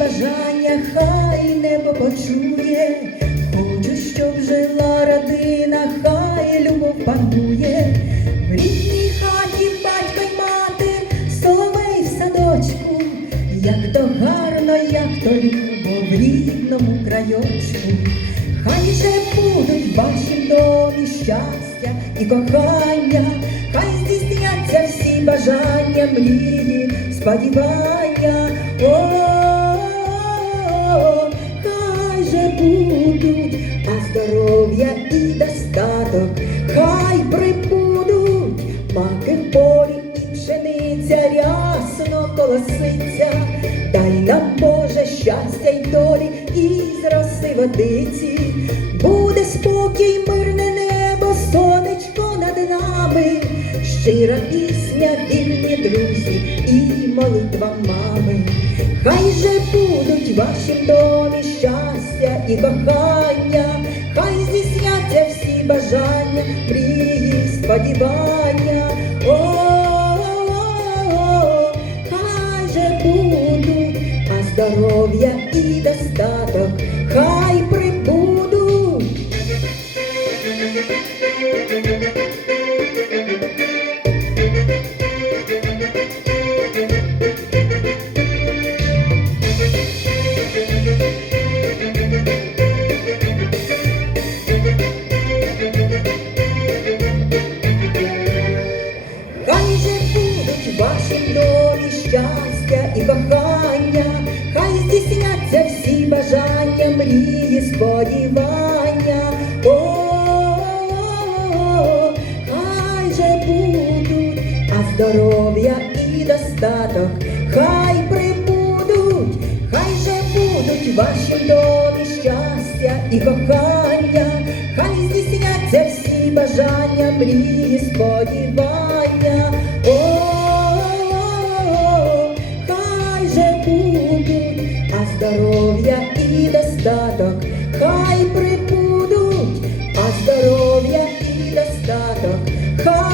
Бажання, хай небо почує, хочу, щоб жила родина, хай любов панує. Як то любо в рідному крайочку. Хай же будуть в вашім домі щастя і кохання, хай здійсняться всі бажання, мрії, сподівання. О, хай же будуть, а здоров'я і достаток, хай прибудуть, маки в полі і пшениця рясно колоситься, дай нам і з роси водиці, буде спокій, мирне небо, сонечко над нами, щира пісня, вірні друзі і молитва мами. Хай же будуть в вашім домі щастя і кохання, хай здійсняться всі бажання, мрії, сподівання. О, хай же будуть, а здоров'я і і кохання, хай здійсняться всі бажання, мрії, сподівання. здоров'я і достаток, хай прибудуть, хай же будуть ваші домі щастя і кохання, хай здійсняться всі бажання, мрії, сподівання. Хай же будуть, а здоров'я і достаток, хай прибудуть, а здоров'я і достаток. хай